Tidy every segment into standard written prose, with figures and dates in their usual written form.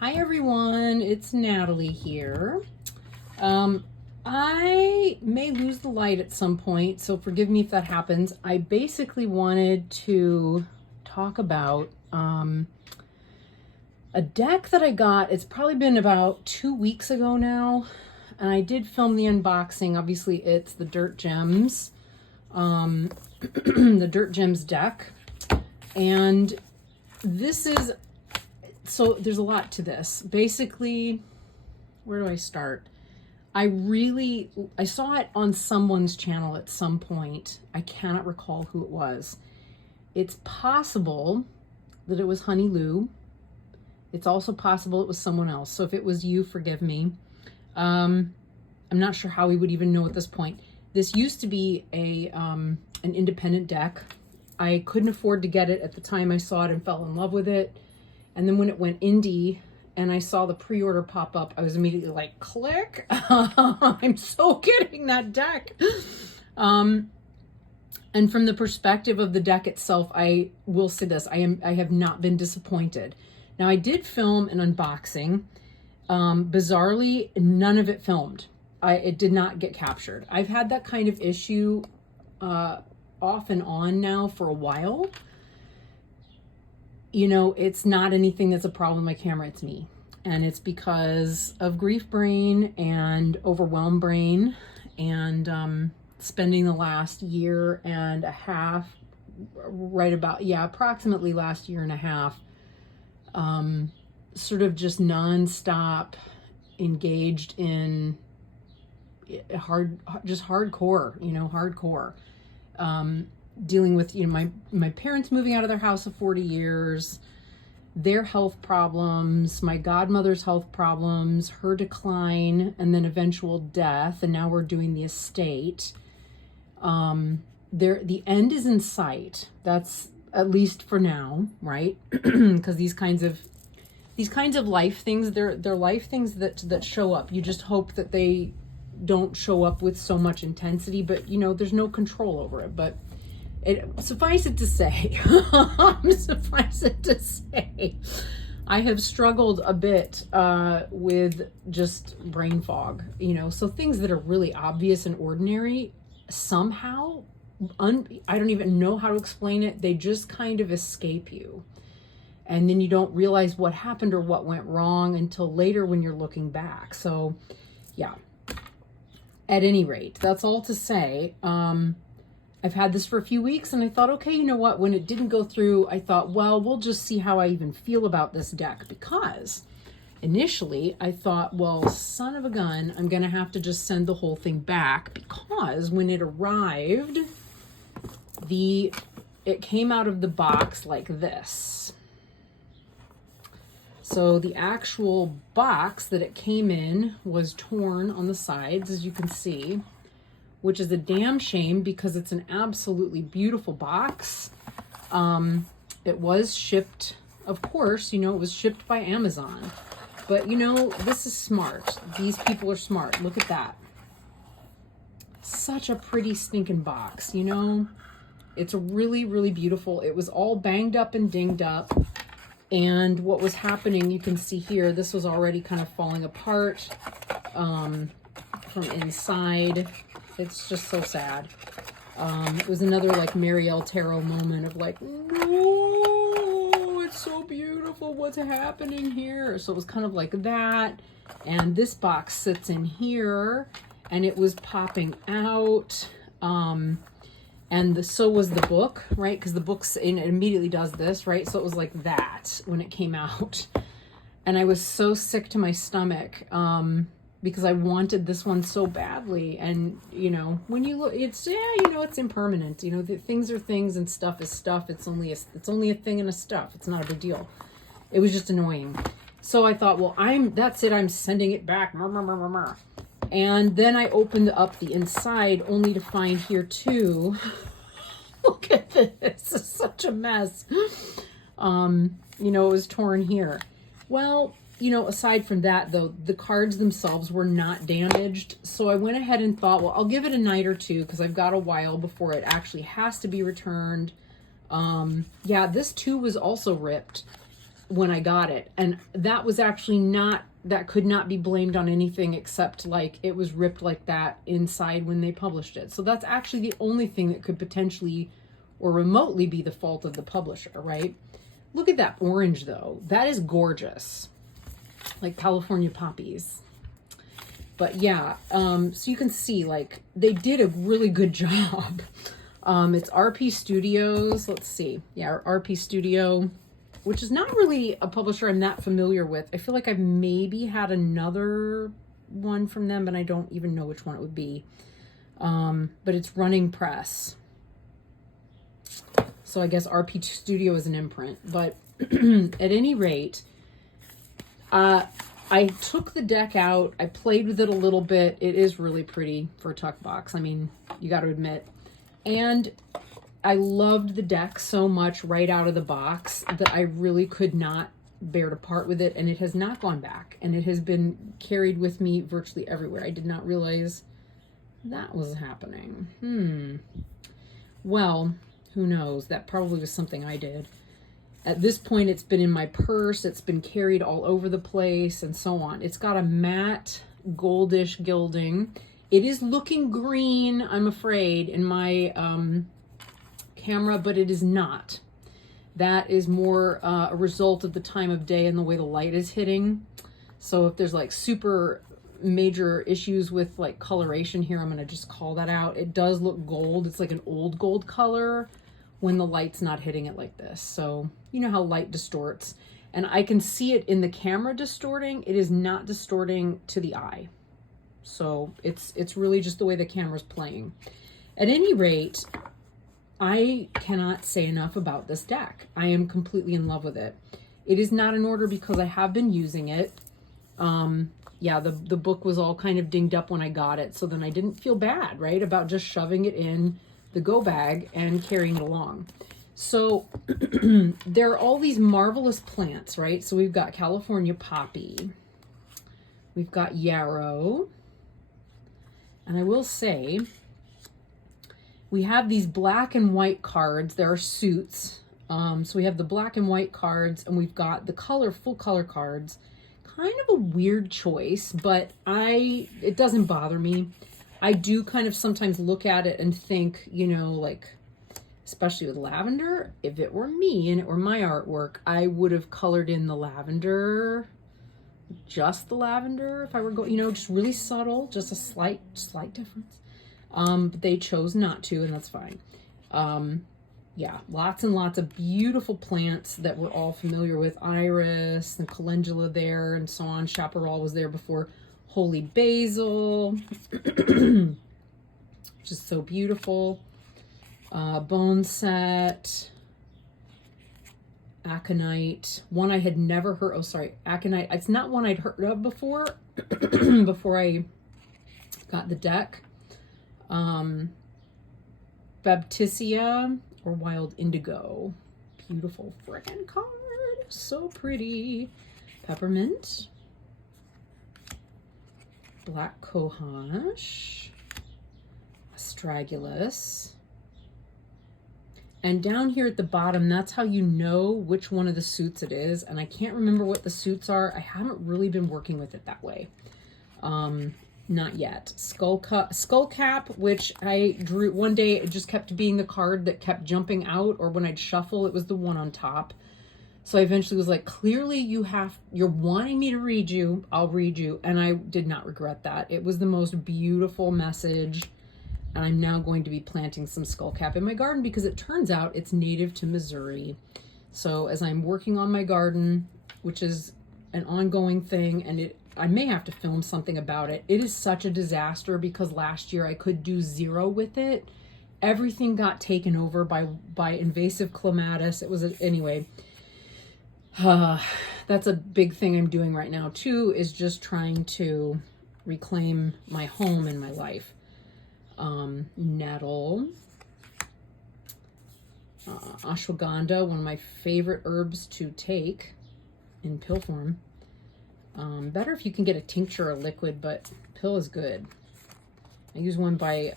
Hi everyone, it's Natalie here. I may lose the light at some point, so forgive me if that happens. I basically wanted to talk about a deck that I got. It's probably been about 2 weeks ago now, and I did film the unboxing. Obviously, it's the Dirt Gems, the Dirt Gems deck, and this is. So there's a lot to this. Basically, where do I start? I saw it on someone's channel at some point. I cannot recall who it was. It's possible that it was Honey Lou. It's also possible it was someone else. So if it was you, forgive me. I'm not sure how we would even know at this point. This used to be an independent deck. I couldn't afford to get it at the time I saw it and fell in love with it. And then when it went indie and I saw the pre-order pop up, I was immediately like, click. I'm so getting that deck. And from the perspective of the deck itself, I will say this, I have not been disappointed. Now I did film an unboxing. Bizarrely, none of it filmed. It did not get captured. I've had that kind of issue off and on now for a while. You know, it's not anything that's a problem with my camera, it's me. And it's because of grief brain and overwhelmed brain and spending the last year and a half, approximately last year and a half, sort of just nonstop engaged in hardcore. Dealing with, my parents moving out of their house of 40 years, their health problems, my godmother's health problems, her decline, and then eventual death. And now we're doing the estate. The end is in sight. That's at least for now, right? Because these kinds of life things, they're life things that show up. You just hope that they don't show up with so much intensity, but there's no control over it. But suffice it to say, I have struggled a bit with just brain fog, so things that are really obvious and ordinary, somehow, I don't even know how to explain it. They just kind of escape you. And then you don't realize what happened or what went wrong until later when you're looking back. So yeah, at any rate, that's all to say. I've had this for a few weeks and I thought, okay, you know what? When it didn't go through, I thought, well, we'll just see how I even feel about this deck, because initially I thought, well, son of a gun, I'm going to have to just send the whole thing back, because when it arrived, it came out of the box like this. So the actual box that it came in was torn on the sides, as you can see, which is a damn shame because it's an absolutely beautiful box. It was shipped, of course, it was shipped by Amazon. But, this is smart. These people are smart. Look at that. Such a pretty stinking box, It's really, really beautiful. It was all banged up and dinged up. And what was happening, you can see here, this was already kind of falling apart from inside. It's just so sad. It was another like Marielle Tarot moment of like, no, it's so beautiful. What's happening here? So it was kind of like that. And this box sits in here and it was popping out. And so was the book, right? Because the book's it immediately does this, right? So it was like that when it came out. And I was so sick to my stomach. Because I wanted this one so badly. And, when you look, it's impermanent. Things are things and stuff is stuff. It's only a thing and a stuff. It's not a big deal. It was just annoying. So I thought, well, that's it. I'm sending it back. And then I opened up the inside only to find here too. Look at this. It's such a mess. It was torn here. Well, aside from that, though, the cards themselves were not damaged. So I went ahead and thought, well, I'll give it a night or two because I've got a while before it actually has to be returned. Yeah, this too was also ripped. when I got it. And that was actually not, that could not be blamed on anything except like it was ripped like that inside when they published it. So that's actually the only thing that could potentially or remotely be the fault of the publisher, right? Look at that orange though. That is gorgeous. Like California poppies. But yeah, so you can see like they did a really good job. It's RP Studios. Let's see. Yeah, RP Studio, which is not really a publisher I'm that familiar with. I feel like I've maybe had another one from them, but I don't even know which one it would be. But it's Running Press. So I guess RP Studio is an imprint. But at any rate, I took the deck out. I played with it a little bit. It is really pretty for a tuck box. I mean, you got to admit. And I loved the deck so much right out of the box that I really could not bear to part with it. And it has not gone back. And it has been carried with me virtually everywhere. I did not realize that was happening. Well, who knows? That probably was something I did. At this point, it's been in my purse. It's been carried all over the place and so on. It's got a matte goldish gilding. It is looking green, I'm afraid, in my camera, but it is not. That is more a result of the time of day and the way the light is hitting. So if there's like super major issues with like coloration here, I'm going to just call that out. It does look gold. It's like an old gold color when the light's not hitting it like this. So you know how light distorts, and I can see it in the camera distorting. It is not distorting to the eye. So it's really just the way the camera's playing. At any rate, I cannot say enough about this deck. I am completely in love with it. It is not in order because I have been using it. Yeah, the book was all kind of dinged up when I got it. So then I didn't feel bad, right, about just shoving it in the go bag and carrying it along. So there are all these marvelous plants, right? So we've got California poppy. We've got yarrow. And I will say, we have these black and white cards. There are suits. So we have the black and white cards, and we've got the full color cards. Kind of a weird choice, but it doesn't bother me. I do kind of sometimes look at it and think, you know, like, especially with lavender, if it were me and it were my artwork, I would have colored in the lavender, just the lavender, if I were going, you know, just really subtle, just a slight difference. But they chose not to, and that's fine. Yeah, lots and lots of beautiful plants that we're all familiar with. Iris and calendula there and so on. Chaparral was there before. Holy basil, just so beautiful. Bone set, aconite, one I had never heard. Oh, sorry, aconite. It's not one I'd heard of before. Before I got the deck. Baptisia or wild indigo. Beautiful frickin' card. So pretty. Peppermint. Black cohosh, astragalus, and down here at the bottom, that's how you know which one of the suits it is. And I can't remember what the suits are. I haven't really been working with it that way. Not yet. Skull cap, which I drew one day. It just kept being the card that kept jumping out, or when I'd shuffle, it was the one on top. So I eventually was like, clearly you're wanting me to read you. I'll read you. And I did not regret that. It was the most beautiful message. And I'm now going to be planting some skullcap in my garden because it turns out it's native to Missouri. So as I'm working on my garden, which is an ongoing thing, and I may have to film something about it. It is such a disaster because last year I could do zero with it. Everything got taken over by invasive clematis. Anyway. That's a big thing I'm doing right now too, is just trying to reclaim my home and my life. Nettle, ashwagandha, one of my favorite herbs to take in pill form. Better if you can get a tincture or liquid, but pill is good. I use one by,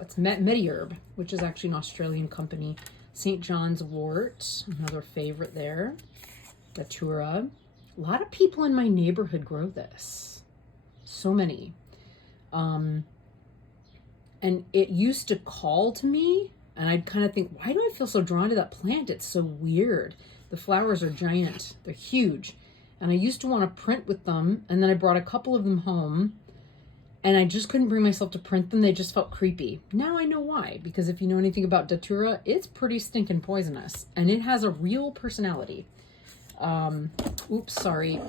it's Mediherb, which is actually an Australian company. St. John's wort, another favorite there. Datura. A lot of people in my neighborhood grow this. So many. And it used to call to me, and I'd kind of think, why do I feel so drawn to that plant? It's so weird. The flowers are giant. They're huge. And I used to want to print with them, and then I brought a couple of them home, and I just couldn't bring myself to print them. They just felt creepy. Now I know why, because if you know anything about Datura, it's pretty stinking poisonous, and it has a real personality. Oops, sorry.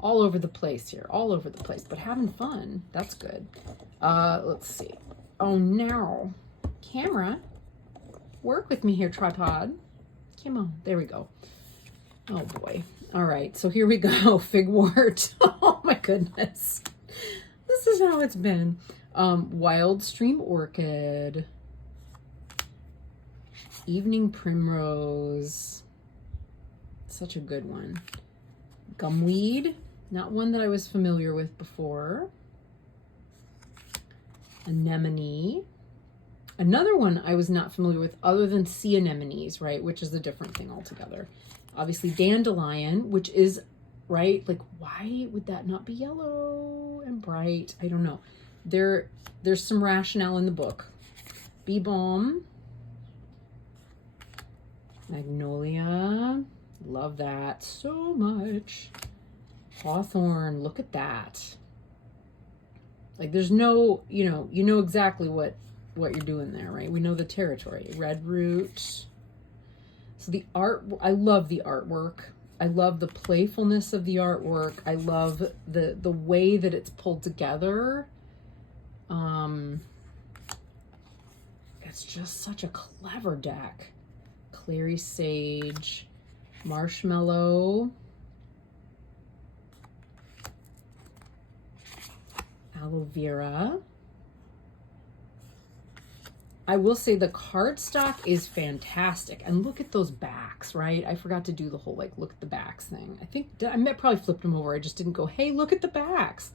All over the place here, all over the place, but having fun. That's good. Let's see. Oh, no. Camera, work with me here, tripod. Come on, there we go. Oh boy. All right, so here we go. Figwort. Oh my goodness. This is how it's been. Wild Stream Orchid. Evening Primrose. Such a good one. Gumweed. Not one that I was familiar with before. Anemone. Another one I was not familiar with other than sea anemones, right? Which is a different thing altogether. Obviously dandelion, which is, right? Like, why would that not be yellow and bright? I don't know. There's some rationale in the book. Bee balm. Magnolia. Love that so much. Hawthorn, look at that. Like, there's no, you know exactly what you're doing there, right? We know the territory. Red root. So the art, I love the artwork. I love the playfulness of the artwork. I love the way that it's pulled together. It's just such a clever deck. Clary Sage, Marshmallow, Aloe Vera. I will say the cardstock is fantastic. And look at those backs, right? I forgot to do the whole, like, look at the backs thing. I think I probably flipped them over. I just didn't go, hey, look at the backs.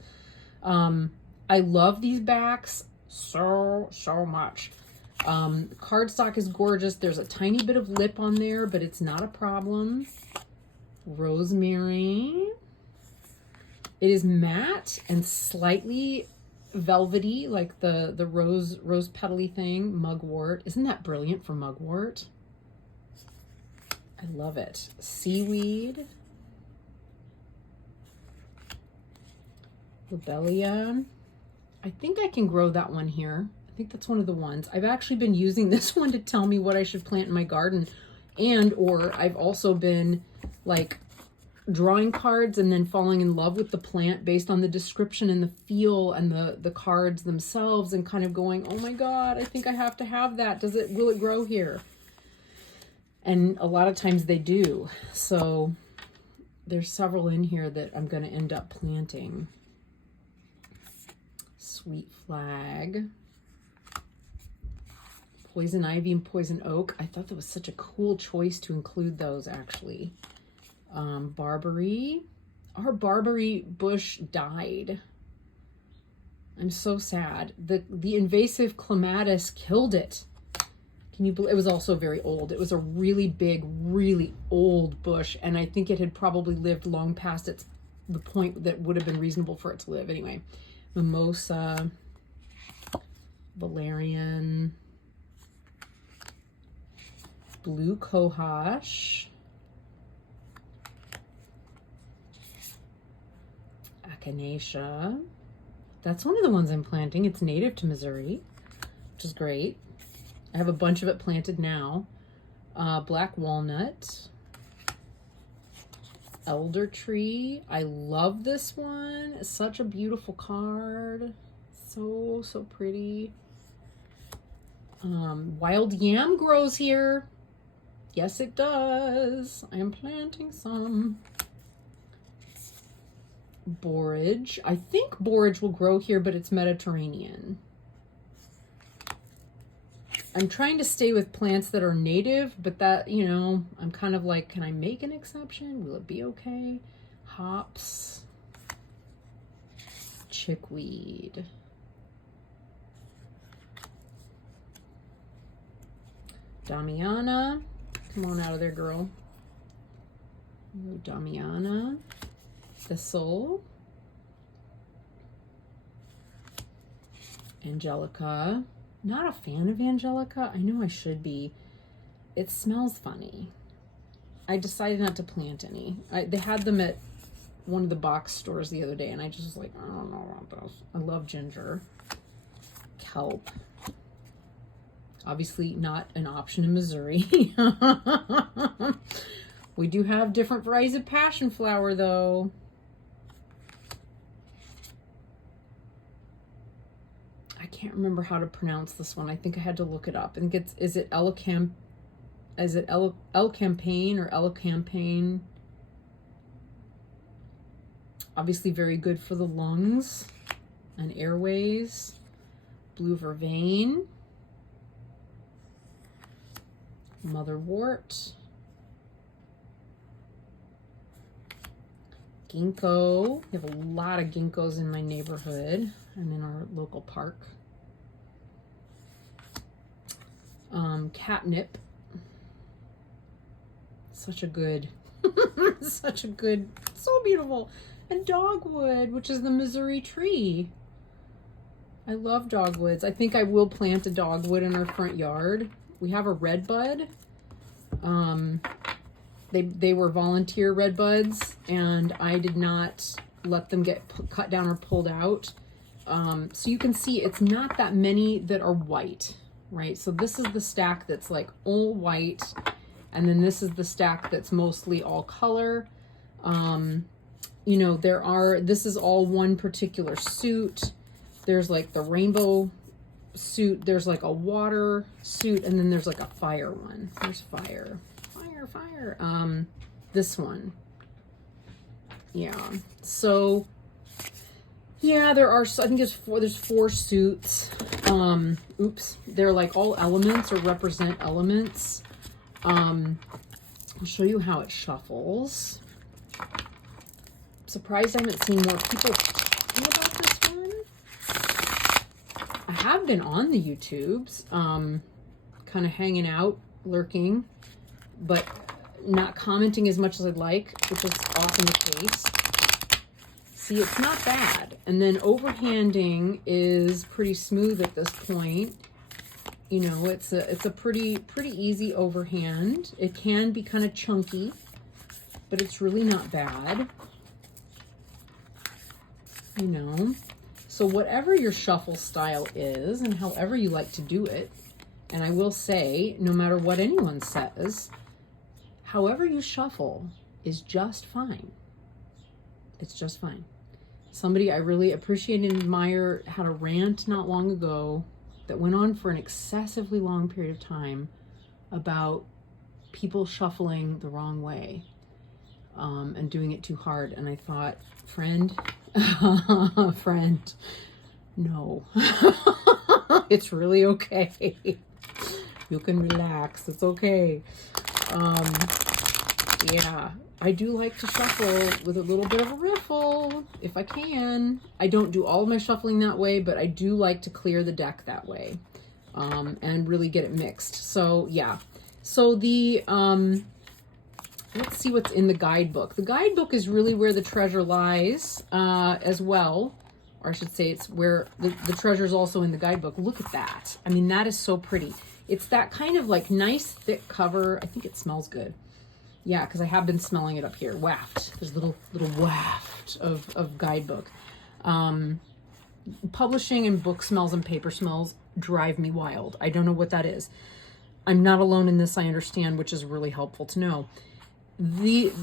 I love these backs so much. Cardstock is gorgeous. There's a tiny bit of lip on there, but it's not a problem. Rosemary. It is matte and slightly velvety, like the rose petally thing. Mugwort. Isn't that brilliant for mugwort? I love it. Seaweed. Lobelia. I think I can grow that one here. I think that's one of the ones. I've actually been using this one to tell me what I should plant in my garden, or I've also been like drawing cards and then falling in love with the plant based on the description and the feel and the cards themselves, and kind of going, oh my God, I think I have to have that. Will it grow here? And a lot of times they do. So there's several in here that I'm going to end up planting. Sweet Flag. Poison Ivy and Poison Oak. I thought that was such a cool choice to include those, actually. Barberry. Our barberry bush died. I'm so sad. The invasive clematis killed it. Can you believe? It was also very old. It was a really big, really old bush, and I think it had probably lived long past the point that would have been reasonable for it to live. Anyway, Mimosa, Valerian, Blue Cohosh, Echinacea. That's one of the ones I'm planting. It's native to Missouri, which is great. I have a bunch of it planted now. Black Walnut, Elder Tree. I love this one. It's such a beautiful card. So pretty. Wild Yam grows here. Yes, it does. I am planting some. Borage. I think borage will grow here, but it's Mediterranean. I'm trying to stay with plants that are native, but that, I'm kind of like, can I make an exception? Will it be okay? Hops. Chickweed. Damiana. Come on out of there, girl. Damiana. Thistle. Angelica. Not a fan of Angelica. I know I should be. It smells funny. I decided not to plant any. They had them at one of the box stores the other day, and I just was like, I don't know about those. I love ginger. Kelp. Obviously not an option in Missouri. We do have different varieties of passion flower, though. I can't remember how to pronounce this one. I think I had to look it up. I think it's, is it Elecampane or Elecampane? Obviously very good for the lungs and airways. Blue vervain. Motherwort. Ginkgo. We have a lot of ginkgos in my neighborhood and in our local park. Catnip. Such a good, such a good, so beautiful. And dogwood, which is the Missouri tree. I love dogwoods. I think I will plant a dogwood in our front yard. We have a redbud. They were volunteer redbuds, and I did not let them get cut down or pulled out. So you can see it's not that many that are white, right? So this is the stack that's like all white, and then this is the stack that's mostly all color. You know, this is all one particular suit. There's like the rainbow suit, there's like a water suit, and then there's like a fire one. There's fire. This one. Yeah. So yeah, there are, I think there's four suits. Oops. They're like all elements or represent elements. I'll show you how it shuffles. Surprised I haven't seen more people talking about this one. I have been on the YouTubes, kind of hanging out, lurking, but not commenting as much as I'd like, which is often the case. See, it's not bad. And then overhanding is pretty smooth at this point. You know, it's a pretty easy overhand. It can be kind of chunky, but it's really not bad. You know, so whatever your shuffle style is and however you like to do it, and I will say, no matter what anyone says, however you shuffle is just fine. It's just fine. Somebody I really appreciate and admire had a rant not long ago that went on for an excessively long period of time about people shuffling the wrong way, and doing it too hard. And I thought, friend, no. It's really okay. You can relax. It's okay. Yeah, I do like to shuffle with a little bit of a riffle if I can. I don't do all of my shuffling that way, but I do like to clear the deck that way, and really get it mixed. So yeah. So the let's see what's in the guidebook. The guidebook is really where the treasure lies, as well. Or I should say it's where the treasure is also in the guidebook. Look at that. I mean, that is so pretty. It's that kind of like nice thick cover. I think it smells good. Yeah, because I have been smelling it up here. Waft. There's a little waft of guidebook. Publishing and book smells and paper smells drive me wild. I don't know what that is. I'm not alone in this, I understand, which is really helpful to know. The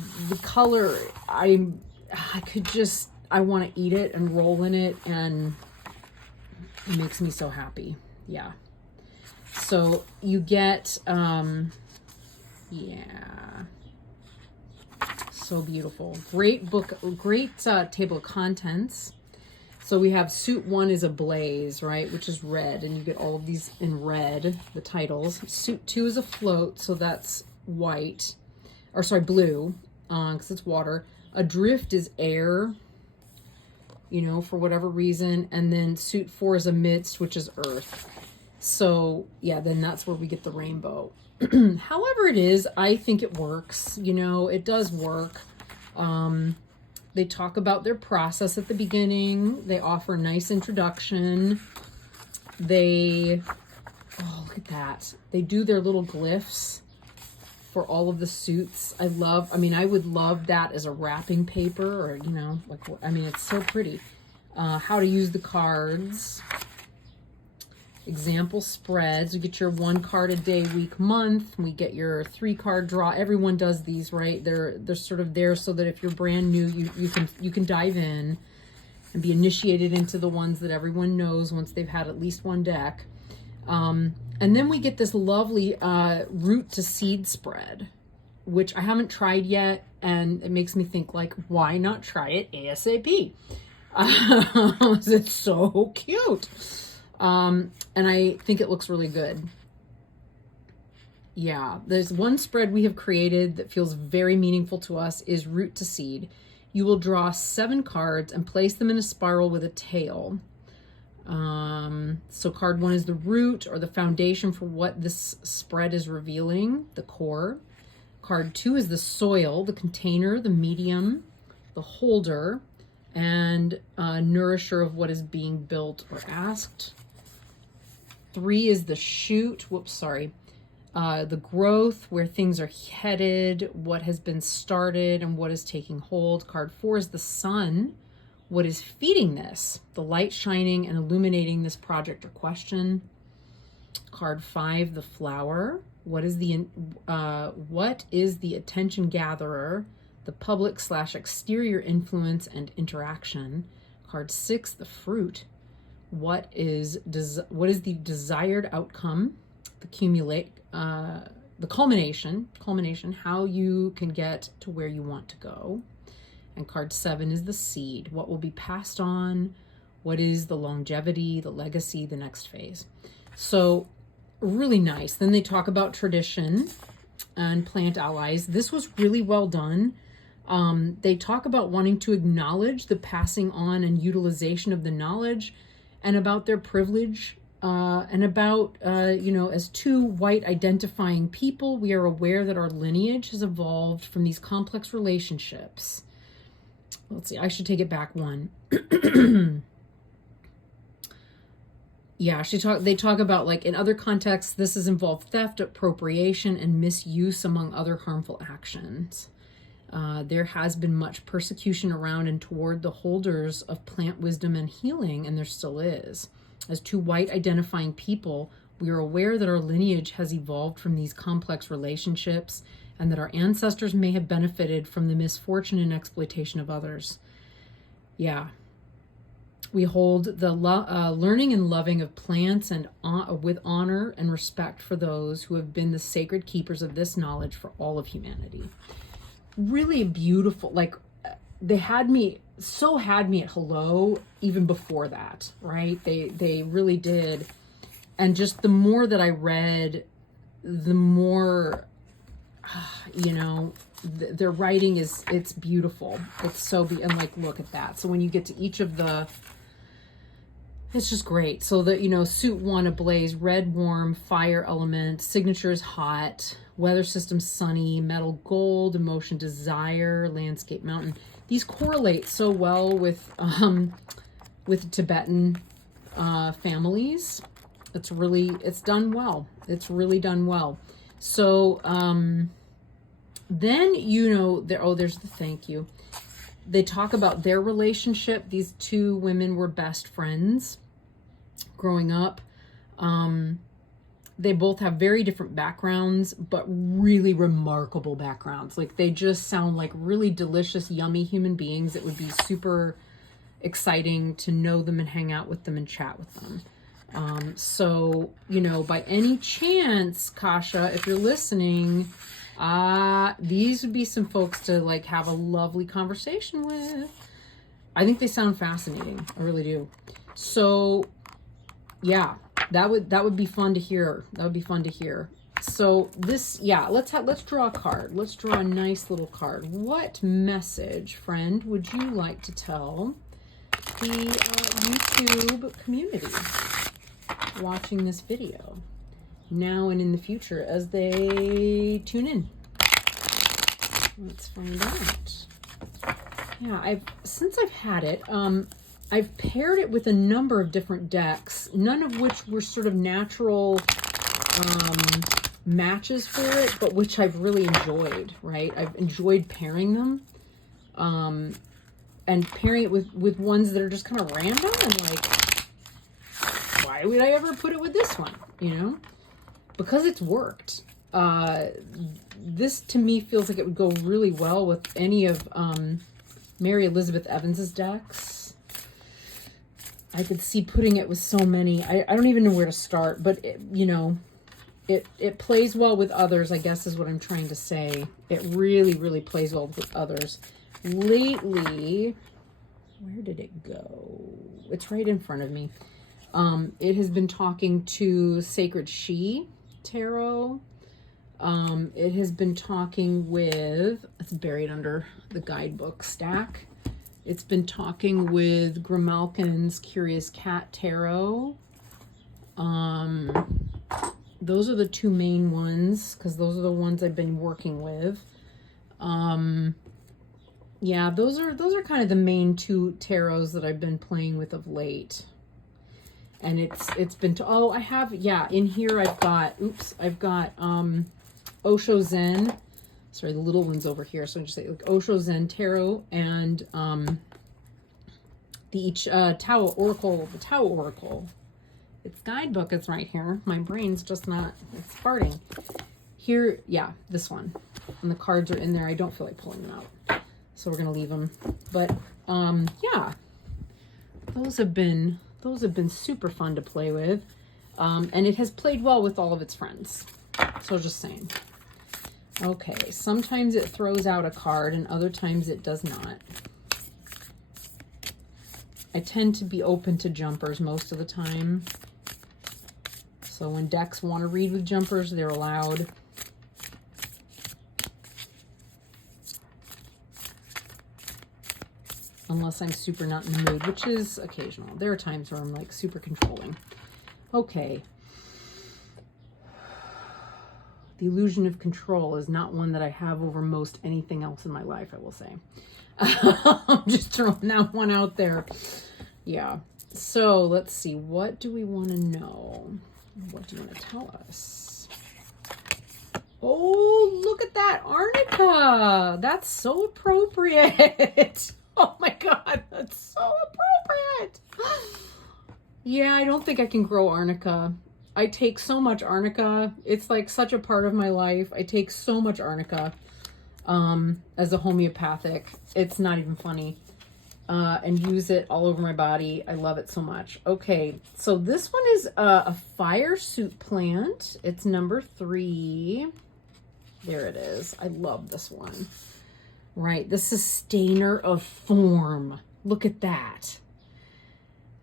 color, I want to eat it and roll in it, and it makes me so happy. Yeah. So you get, yeah. So beautiful. Great book, great table of contents. So we have suit 1 is a blaze, right? Which is red, and you get all of these in red, the titles. Suit 2 is a float, so that's white. Or sorry, blue, because it's water. Adrift is air, you know, for whatever reason. And then suit 4 is amidst, which is earth. So yeah, then that's where we get the rainbow. However it is, I think it works. You know, it does work. They talk about their process at the beginning. They offer a nice introduction. They, oh, look at that. They do their little glyphs for all of the suits. I mean, I would love that as a wrapping paper, or, you know, like, I mean, it's so pretty. How to use the cards. Example spreads. You get your 1 card a day, week, month. We get your 3-card draw. Everyone does these, right? They're sort of there so that if you're brand new, you can dive in and be initiated into the ones that everyone knows once they've had at least one deck. And then we get this lovely root to seed spread, which I haven't tried yet, and it makes me think, like, why not try it ASAP? It's so cute. And I think it looks really good. Yeah, there's one spread we have created that feels very meaningful to us, is root to seed. You will draw 7 cards and place them in a spiral with a tail. So card 1 is the root, or the foundation for what this spread is revealing, the core. Card 2 is the soil, the container, the medium, the holder, and nourisher of what is being built or asked. 3 is the shoot, the growth, where things are headed, what has been started and what is taking hold. Card 4 is the sun, what is feeding this, the light shining and illuminating this project or question. Card 5, the flower, what is the attention gatherer, the public/exterior influence and interaction. Card 6, the fruit, what is the desired outcome, the culmination, how you can get to where you want to go. And card 7 is the seed, what will be passed on, what is the longevity, the legacy, the next phase. So really nice. Then they talk about tradition and plant allies. This was really well done. They talk about wanting to acknowledge the passing on and utilization of the knowledge, and about their privilege, and about, you know, as 2 white identifying people, we are aware that our lineage has evolved from these complex relationships. Let's see, I should take it back 1. Yeah, they talk about, like, in other contexts, this has involved theft, appropriation, and misuse, among other harmful actions. There has been much persecution around and toward the holders of plant wisdom and healing, and there still is. As 2 white identifying people, we are aware that our lineage has evolved from these complex relationships, and that our ancestors may have benefited from the misfortune and exploitation of others. Yeah. We hold the learning and loving of plants, and with honor and respect for those who have been the sacred keepers of this knowledge for all of humanity. Really beautiful. Like, they had me at hello even before that, right? They really did. And just the more that I read, the more, you know, their writing it's beautiful. It's so and, like, look at that. So when you get to each of the, it's just great. So that, you know, suit 1, ablaze, red, warm, fire element, signature is hot, weather system sunny, metal gold, emotion desire, landscape mountain. These correlate so well with Tibetan families. It's done well. It's really done well. So then, you know, there's the thank you. They talk about their relationship. These 2 women were best friends growing up. They both have very different backgrounds, but really remarkable backgrounds. Like, they just sound like really delicious, yummy human beings. It would be super exciting to know them and hang out with them and chat with them. So, you know, by any chance, Kasha, if you're listening, these would be some folks to, like, have a lovely conversation with. I think they sound fascinating. I really do. So, yeah, that would be fun to hear. That would be fun to hear. So this, yeah, let's draw a card. Let's draw a nice little card. What message, friend, would you like to tell the YouTube community watching this video? now and in the future as they tune in. Let's find out. Yeah, since I've had it, I've paired it with a number of different decks, none of which were sort of natural matches for it, but which I've really enjoyed, right? I've enjoyed pairing them. And pairing it with ones that are just kind of random and like, why would I ever put it with this one, you know? Because it's worked. This to me feels like it would go really well with any of Mary Elizabeth Evans's decks. I could see putting it with so many. I don't even know where to start, but it, you know, it plays well with others, I guess is what I'm trying to say. It really, really plays well with others. Lately, where did it go? It's right in front of me. It has been talking to Sacred She Tarot. It has been talking with, it's buried under the guidebook stack. It's been talking with Grimalkin's Curious Cat Tarot. Those are the two main ones, because those are the ones I've been working with. Yeah, those are kind of the main two tarots that I've been playing with of late. And it's been I have, yeah, in here I've got Osho Zen. Sorry, the little one's over here, so I just say like Osho Zen Tarot and the Tao Oracle, the Tao Oracle. Its guidebook is right here. My brain's just not, it's farting. Here, yeah, this one. And the cards are in there. I don't feel like pulling them out. So we're going to leave them. But, yeah, those have been super fun to play with. And it has played well with all of its friends. So just saying. Okay, sometimes it throws out a card and other times it does not. I tend to be open to jumpers most of the time. So when decks want to read with jumpers, they're allowed. Unless I'm super not in the mood, which is occasional. There are times where I'm like super controlling. Okay. The illusion of control is not one that I have over most anything else in my life, I will say. I'm just throwing that one out there. Yeah. So let's see. What do we want to know? What do you want to tell us? Oh, look at that Arnica. That's so appropriate. Oh my God, that's so appropriate. Yeah, I don't think I can grow Arnica. I take so much Arnica. It's like such a part of my life. I take so much Arnica as a homeopathic. It's not even funny. And use it all over my body. I love it so much. Okay, so this one is a fire suit plant. It's number 3. There it is. I love this one. Right, the sustainer of form. Look at that.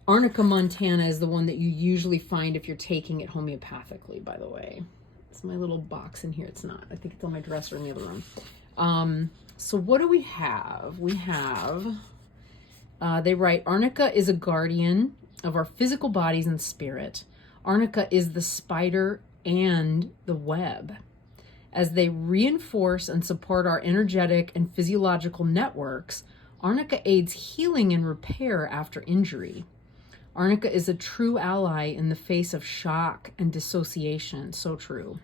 Arnica montana is the one that you usually find if you're taking it homeopathically, by the way. It's my little box in here. It's not. I think it's on my dresser in the other room. So what do we have? We have... they write, Arnica is a guardian of our physical bodies and spirit. Arnica is the spider and the web. As they reinforce and support our energetic and physiological networks, Arnica aids healing and repair after injury. Arnica is a true ally in the face of shock and dissociation. So true.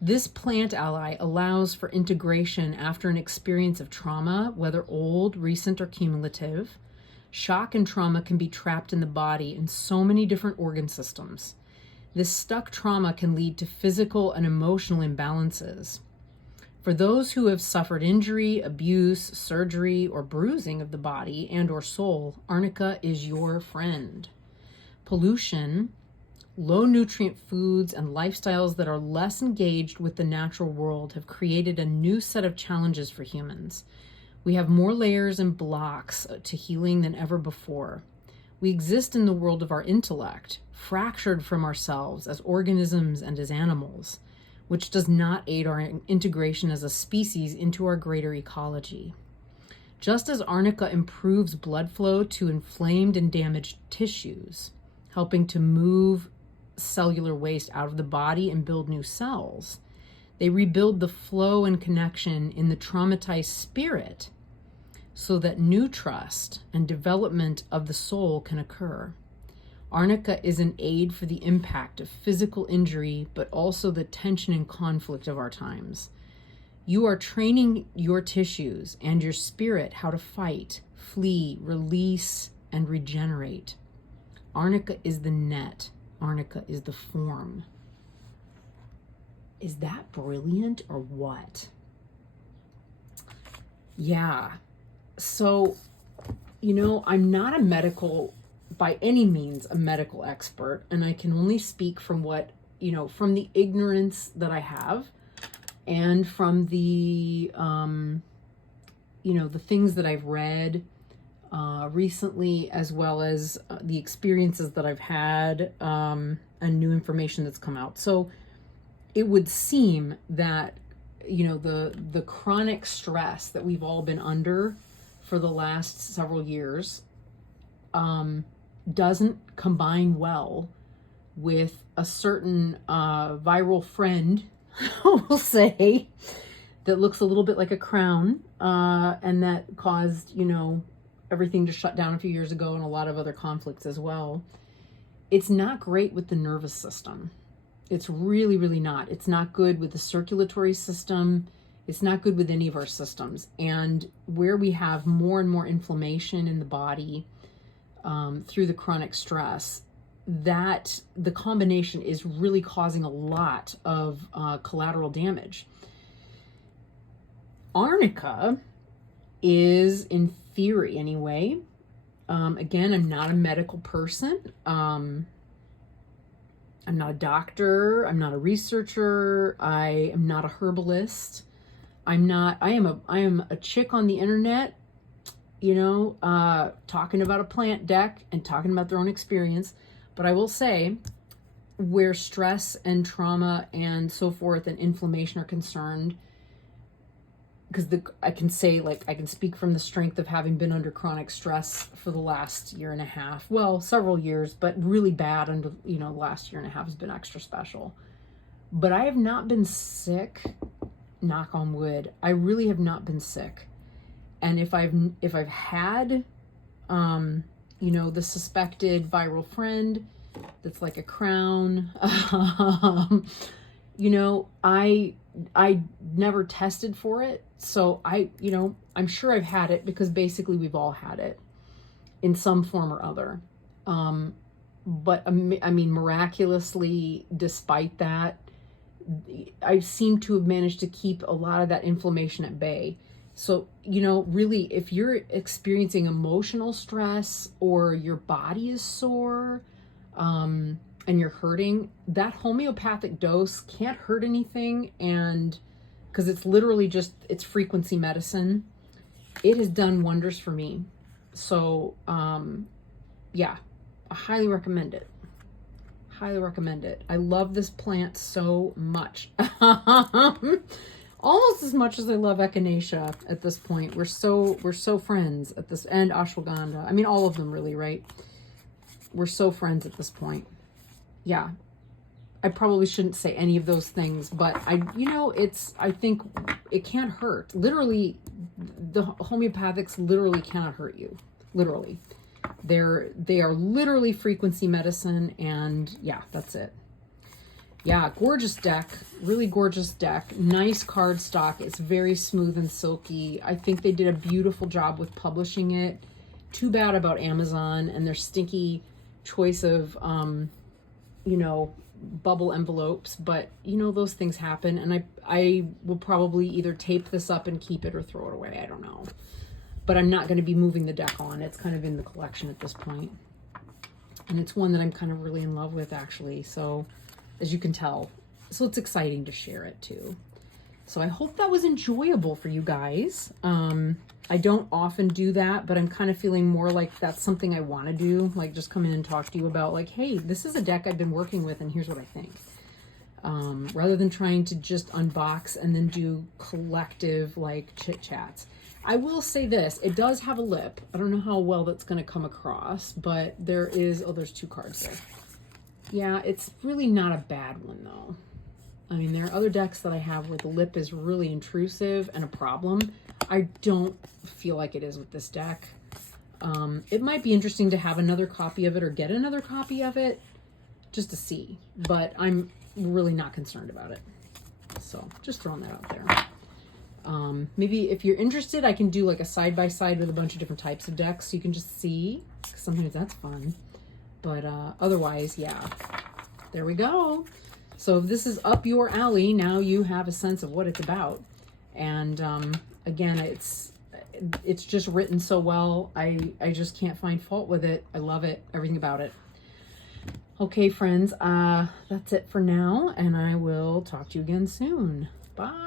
This plant ally allows for integration after an experience of trauma, whether old, recent, or cumulative. Shock and trauma can be trapped in the body in so many different organ systems. This stuck trauma can lead to physical and emotional imbalances. For those who have suffered injury, abuse, surgery, or bruising of the body and or soul, Arnica is your friend. Pollution, low nutrient foods, and lifestyles that are less engaged with the natural world have created a new set of challenges for humans. We have more layers and blocks to healing than ever before. We exist in the world of our intellect, fractured from ourselves as organisms and as animals, which does not aid our integration as a species into our greater ecology. Just as Arnica improves blood flow to inflamed and damaged tissues, helping to move cellular waste out of the body and build new cells. They rebuild the flow and connection in the traumatized spirit so that new trust and development of the soul can occur. Arnica is an aid for the impact of physical injury, but also the tension and conflict of our times. You are training your tissues and your spirit how to fight, flee, release, and regenerate. Arnica is the net. Arnica is the form. Is that brilliant or what? Yeah. So, I'm not by any means a medical expert, and I can only speak from what, from the ignorance that I have and from the, the things that I've read recently, as well as the experiences that I've had and new information that's come out. So it would seem that, the chronic stress that we've all been under for the last several years doesn't combine well with a certain viral friend, we'll say, that looks a little bit like a crown, and that caused, everything to shut down a few years ago and a lot of other conflicts as well. It's not great with the nervous system. It's really, really not. It's not good with the circulatory system. It's not good with any of our systems. And where we have more and more inflammation in the body through the chronic stress, that the combination is really causing a lot of collateral damage. Arnica is, in theory anyway, again, I'm not a medical person. I'm not a doctor. I'm not a researcher. I am not a herbalist. I am a chick on the internet, talking about a plant deck and talking about their own experience. But I will say, where stress and trauma and so forth and inflammation are concerned, because I can speak from the strength of having been under chronic stress for the last year and a half. Well, several years, but really bad under, the last year and a half has been extra special. But I have not been sick, knock on wood. I really have not been sick. And if I've had, the suspected viral friend that's like a crown, I never tested for it. So I'm sure I've had it, because basically we've all had it in some form or other. But I mean, miraculously, despite that, I seem to have managed to keep a lot of that inflammation at bay. So, really, if you're experiencing emotional stress or your body is sore, and you're hurting, that homeopathic dose can't hurt anything. And because it's literally it's frequency medicine, it has done wonders for me. So, yeah, I highly recommend it. Highly recommend it. I love this plant so much. Almost as much as I love echinacea at this point. We're so friends at this, and ashwagandha. I mean, all of them really, right? We're so friends at this point. Yeah. I probably shouldn't say any of those things, but I think it can't hurt. Literally, the homeopathics literally cannot hurt you. Literally. They are literally frequency medicine, and yeah, that's it. Yeah, gorgeous deck, really gorgeous deck. Nice card stock. It's very smooth and silky. I think they did a beautiful job with publishing it. Too bad about Amazon and their stinky choice of, bubble envelopes. But, those things happen. And I will probably either tape this up and keep it or throw it away. I don't know. But I'm not going to be moving the deck on. It's kind of in the collection at this point. And it's one that I'm kind of really in love with, actually. So, as you can tell. So it's exciting to share it too. So I hope that was enjoyable for you guys. I don't often do that, but I'm kind of feeling more like that's something I want to do. Like just come in and talk to you about like, hey, this is a deck I've been working with and here's what I think. Rather than trying to just unbox and then do collective like chit chats. I will say this, it does have a lip. I don't know how well that's going to come across, but there is, there's two cards there. Yeah, it's really not a bad one though. I mean, there are other decks that I have where the lip is really intrusive and a problem. I don't feel like it is with this deck. It might be interesting to have another copy of it or get another copy of it just to see, but I'm really not concerned about it. So just throwing that out there. Maybe if you're interested, I can do like a side-by-side with a bunch of different types of decks so you can just see, 'cause sometimes that's fun. But otherwise, yeah, there we go. So if this is up your alley, now you have a sense of what it's about. And again, it's just written so well. I just can't find fault with it. I love it, everything about it. Okay, friends, that's it for now, and I will talk to you again soon. Bye.